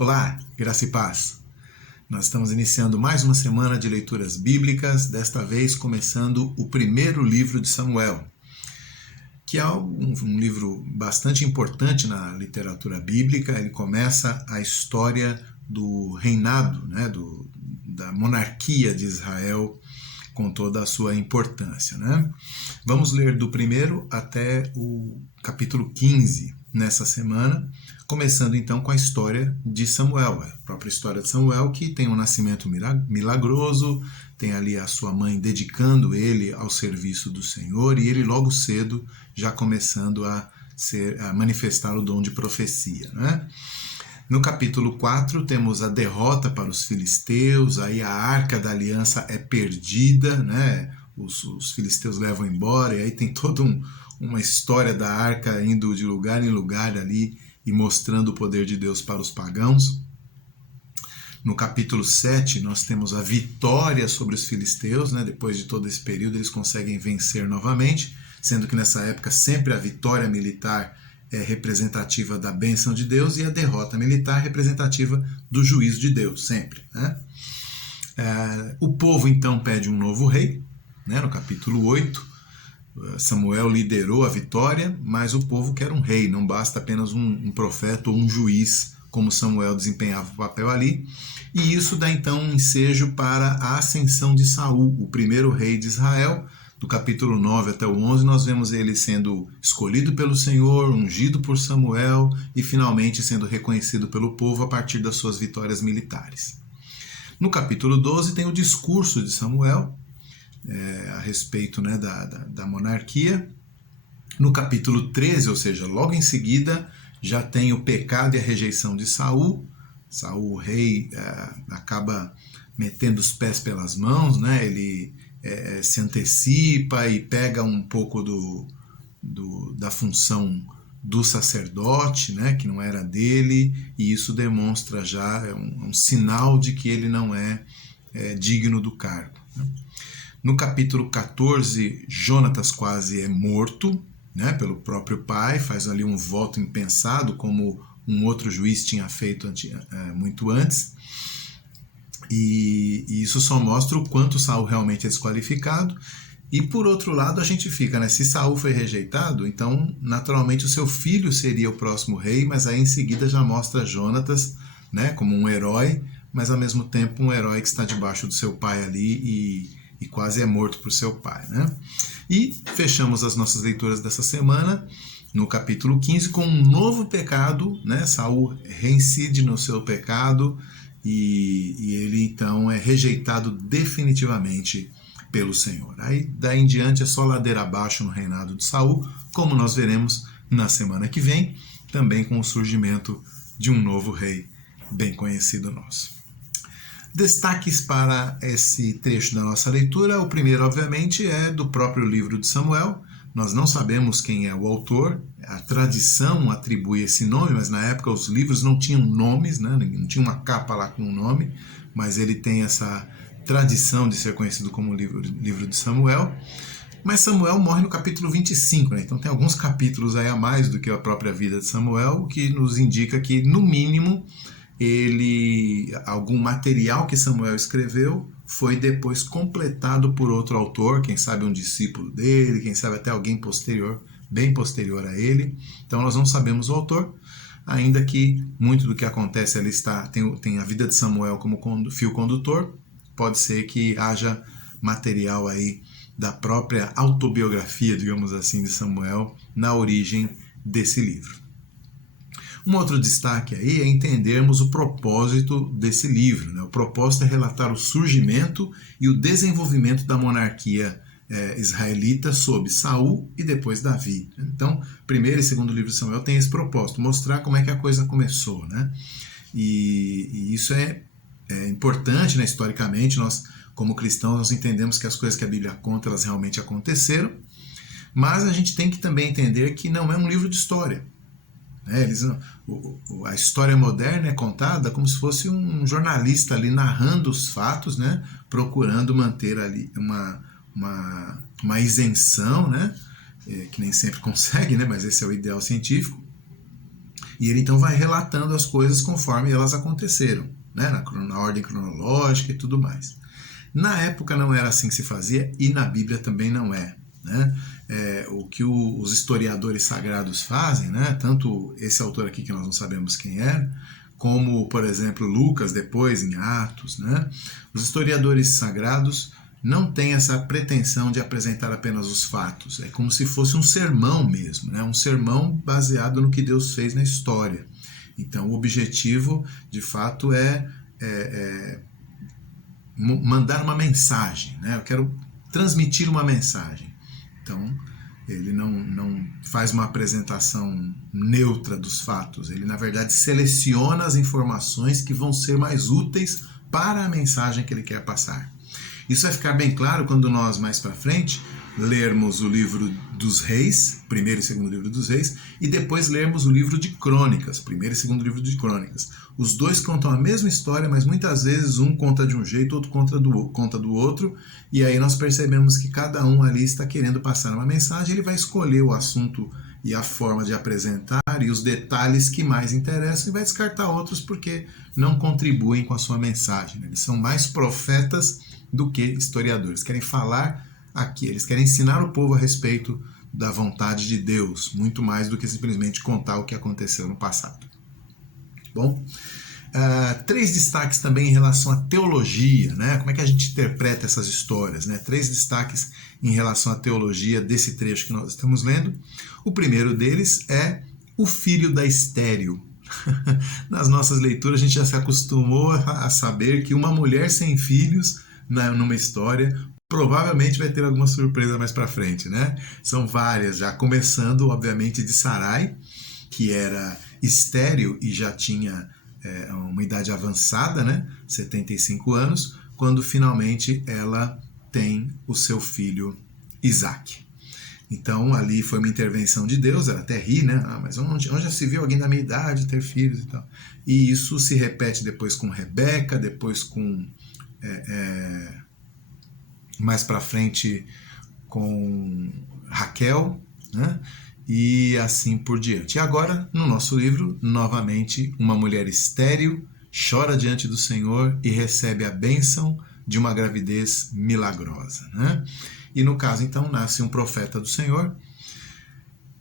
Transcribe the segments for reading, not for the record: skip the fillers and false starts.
Olá, graça e paz. Nós estamos iniciando mais uma semana de leituras bíblicas, desta vez começando o primeiro livro de Samuel, que é um livro bastante importante na literatura bíblica. Ele começa a história do reinado, da monarquia de Israel, com toda a sua importância. Vamos ler do primeiro até o capítulo 15 nessa semana, começando então com a história de Samuel, a própria história de Samuel, que tem um nascimento milagroso, tem ali a sua mãe dedicando ele ao serviço do Senhor, e ele logo cedo já começando a manifestar o dom de profecia. No capítulo 4 temos a derrota para os filisteus, aí a arca da aliança é perdida, os filisteus levam embora, e aí tem toda uma história da arca indo de lugar em lugar ali e mostrando o poder de Deus para os pagãos. No capítulo 7 nós temos a vitória sobre os filisteus, depois de todo esse período eles conseguem vencer novamente, sendo que nessa época sempre a vitória militar é representativa da bênção de Deus e a derrota militar representativa do juízo de Deus, sempre. O povo então pede um novo rei, no capítulo 8, Samuel liderou a vitória, mas o povo quer um rei, não basta apenas um profeta ou um juiz, como Samuel desempenhava o papel ali, e isso dá então um ensejo para a ascensão de Saul, o primeiro rei de Israel. Do capítulo 9 até o 11, nós vemos ele sendo escolhido pelo Senhor, ungido por Samuel e finalmente sendo reconhecido pelo povo a partir das suas vitórias militares. No capítulo 12 tem o discurso de Samuel a respeito da monarquia. No capítulo 13, ou seja, logo em seguida, já tem o pecado e a rejeição de Saul. Saul, o rei, acaba metendo os pés pelas mãos, ele se antecipa e pega um pouco da função do sacerdote, que não era dele, e isso demonstra já um sinal de que ele não é digno do cargo. No capítulo 14, Jonatas quase é morto pelo próprio pai, faz ali um voto impensado, como um outro juiz tinha feito muito antes. E isso só mostra o quanto Saul realmente é desqualificado. E por outro lado a gente fica, se Saul foi rejeitado, então naturalmente o seu filho seria o próximo rei, mas aí em seguida já mostra Jonatas como um herói, mas ao mesmo tempo um herói que está debaixo do seu pai ali e quase é morto por seu pai. E fechamos as nossas leituras dessa semana no capítulo 15 com um novo pecado, Saul reincide no seu pecado, e ele então é rejeitado definitivamente pelo Senhor. Aí daí em diante é só ladeira abaixo no reinado de Saul, como nós veremos na semana que vem, também com o surgimento de um novo rei bem conhecido nosso. Destaques para esse trecho da nossa leitura: o primeiro, obviamente, é do próprio livro de Samuel. Nós não sabemos quem é o autor, a tradição atribui esse nome, mas na época os livros não tinham nomes, não tinha uma capa lá com um nome, mas ele tem essa tradição de ser conhecido como livro de Samuel. Mas Samuel morre no capítulo 25, então tem alguns capítulos aí a mais do que a própria vida de Samuel, o que nos indica que, no mínimo, algum material que Samuel escreveu foi depois completado por outro autor, quem sabe um discípulo dele, quem sabe até alguém posterior, bem posterior a ele. Então nós não sabemos o autor, ainda que muito do que acontece ali tem a vida de Samuel como fio condutor. Pode ser que haja material aí da própria autobiografia, digamos assim, de Samuel na origem desse livro. Um outro destaque aí é entendermos o propósito desse livro. O propósito é relatar o surgimento e o desenvolvimento da monarquia israelita sob Saul e depois Davi. Então, primeiro e segundo livro de Samuel tem esse propósito, mostrar como é que a coisa começou. E isso é importante, historicamente. Nós, como cristãos, nós entendemos que as coisas que a Bíblia conta, elas realmente aconteceram, mas a gente tem que também entender que não é um livro de história. A história moderna é contada como se fosse um jornalista ali narrando os fatos, procurando manter ali uma isenção, que nem sempre consegue, mas esse é o ideal científico. E ele então vai relatando as coisas conforme elas aconteceram, né? Na ordem cronológica e tudo mais. Na época não era assim que se fazia e na Bíblia também não é, né? O que os historiadores sagrados fazem, né? Tanto esse autor aqui que nós não sabemos quem é, como, por exemplo, Lucas depois em Atos, né? Os historiadores sagrados não têm essa pretensão de apresentar apenas os fatos. É como se fosse um sermão mesmo, né? Um sermão baseado no que Deus fez na história. Então o objetivo, de fato, é mandar uma mensagem, né? Eu quero transmitir uma mensagem. Então, ele não faz uma apresentação neutra dos fatos. Ele, na verdade, seleciona as informações que vão ser mais úteis para a mensagem que ele quer passar. Isso vai ficar bem claro quando nós, mais para frente, lermos o livro dos Reis, primeiro e segundo livro dos Reis, e depois lermos o livro de Crônicas, primeiro e segundo livro de Crônicas. Os dois contam a mesma história, mas muitas vezes um conta de um jeito, outro conta do outro, e aí nós percebemos que cada um ali está querendo passar uma mensagem, ele vai escolher o assunto e a forma de apresentar e os detalhes que mais interessam e vai descartar outros porque não contribuem com a sua mensagem. Eles são mais profetas do que historiadores. Querem falar aqui, eles querem ensinar o povo a respeito da vontade de Deus, muito mais do que simplesmente contar o que aconteceu no passado. Bom, 3 destaques também em relação à teologia, né? Como é que a gente interpreta essas histórias, né? 3 destaques em relação à teologia desse trecho que nós estamos lendo. O primeiro deles é o filho da estéril. Nas nossas leituras a gente já se acostumou a saber que uma mulher sem filhos numa história provavelmente vai ter alguma surpresa mais para frente, né? São várias, já começando obviamente de Sarai, que era estéril e já tinha uma idade avançada, né? 75 anos, quando finalmente ela tem o seu filho Isaac. Então ali foi uma intervenção de Deus, ela até ri, né? Mas onde já se viu alguém da minha idade ter filhos e tal? E isso se repete depois com Rebeca, depois com mais para frente com Raquel, né? E assim por diante. E agora, no nosso livro, novamente, uma mulher estéril chora diante do Senhor e recebe a bênção de uma gravidez milagrosa, né? E no caso, então, nasce um profeta do Senhor,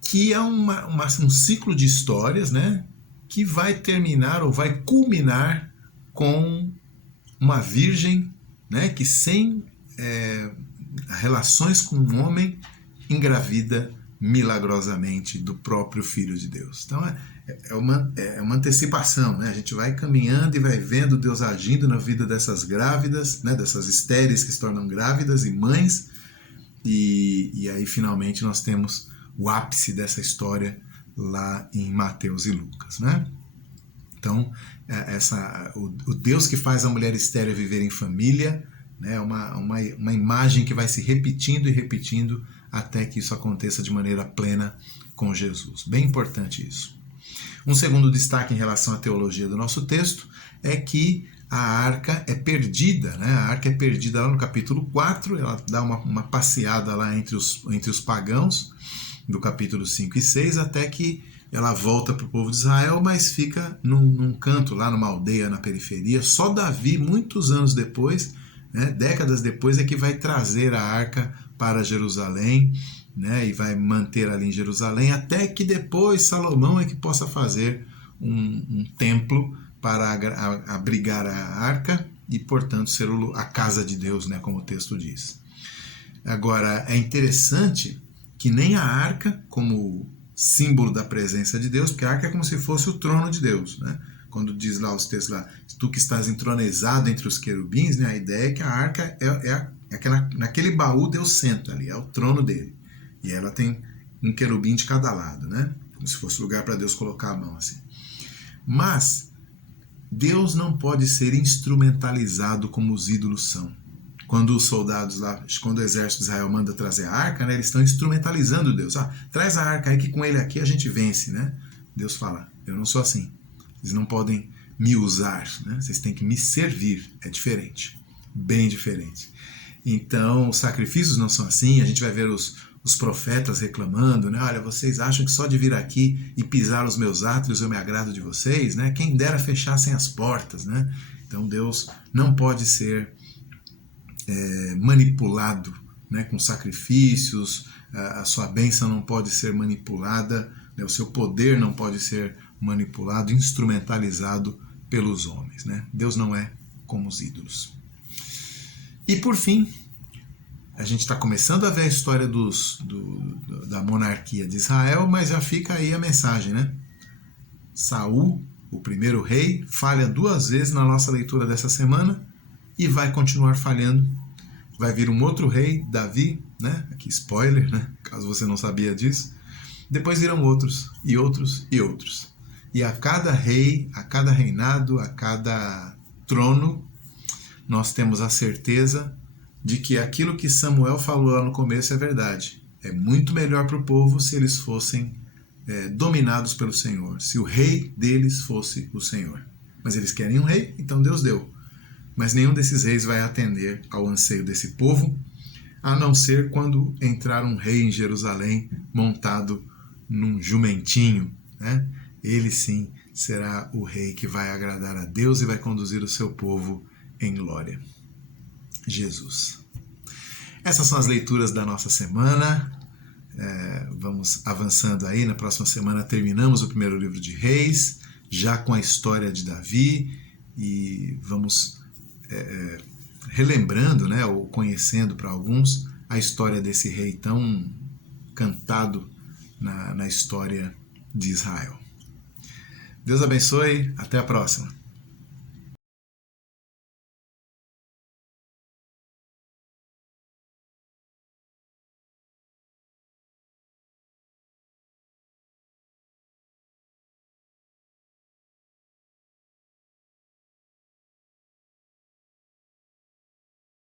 que é um ciclo de histórias, né? Que vai terminar ou vai culminar com uma virgem, né? Que sem relações com um homem engravida milagrosamente do próprio Filho de Deus. Então é uma antecipação, né? A gente vai caminhando e vai vendo Deus agindo na vida dessas grávidas, né? Dessas estéreis que se tornam grávidas e mães, e aí finalmente nós temos o ápice dessa história lá em Mateus e Lucas, né? Então o Deus que faz a mulher estéril viver em família, né? Uma imagem que vai se repetindo e repetindo até que isso aconteça de maneira plena com Jesus. Bem importante isso. Um segundo destaque em relação à teologia do nosso texto é que a arca é perdida, né? A arca é perdida lá no capítulo 4, ela dá uma passeada lá entre os pagãos, do capítulo 5 e 6, até que ela volta para o povo de Israel, mas fica num canto lá, numa aldeia na periferia. Só Davi, muitos anos depois, né, décadas depois, é que vai trazer a arca para Jerusalém, né, e vai manter ali em Jerusalém, até que depois Salomão é que possa fazer um templo para abrigar a arca e, portanto, ser a casa de Deus, né, como o texto diz. Agora, é interessante que nem a arca, como símbolo da presença de Deus, porque a arca é como se fosse o trono de Deus, né? Quando diz lá os textos lá, tu que estás entronizado entre os querubins, né? A ideia é que a arca naquele baú Deus senta ali, é o trono dele. E ela tem um querubim de cada lado, né? Como se fosse lugar para Deus colocar a mão assim. Mas Deus não pode ser instrumentalizado como os ídolos são. Quando os soldados lá, quando o exército de Israel manda trazer a arca, né, eles estão instrumentalizando Deus. Traz a arca aí que com ele aqui a gente vence, né? Deus fala, eu não sou assim. Vocês não podem me usar, né? Vocês têm que me servir. É diferente, bem diferente. Então, os sacrifícios não são assim. A gente vai ver os os profetas reclamando, né? Olha, vocês acham que só de vir aqui e pisar os meus átrios eu me agrado de vocês, né? Quem dera fechassem as portas, né? Então Deus não pode ser manipulado, né, com sacrifícios, a sua bênção não pode ser manipulada, né, o seu poder não pode ser manipulado, instrumentalizado pelos homens, né? Deus não é como os ídolos. E por fim, a gente está começando a ver a história da monarquia de Israel, mas já fica aí a mensagem, né? Saul, o primeiro rei, falha 2 vezes na nossa leitura dessa semana e vai continuar falhando. Vai vir um outro rei, Davi, né? Aqui spoiler, né? Caso você não sabia disso. Depois virão outros, e outros, e outros. E a cada rei, a cada reinado, a cada trono, nós temos a certeza de que aquilo que Samuel falou lá no começo é verdade. É muito melhor para o povo se eles fossem dominados pelo Senhor, se o rei deles fosse o Senhor. Mas eles querem um rei, então Deus deu. Mas nenhum desses reis vai atender ao anseio desse povo, a não ser quando entrar um rei em Jerusalém montado num jumentinho, né? Ele sim será o rei que vai agradar a Deus e vai conduzir o seu povo em glória. Jesus. Essas são as leituras da nossa semana. Vamos avançando aí. Na próxima semana terminamos o primeiro livro de Reis, já com a história de Davi, e vamos relembrando, né, ou conhecendo para alguns, a história desse rei tão cantado na história de Israel. Deus abençoe, até a próxima.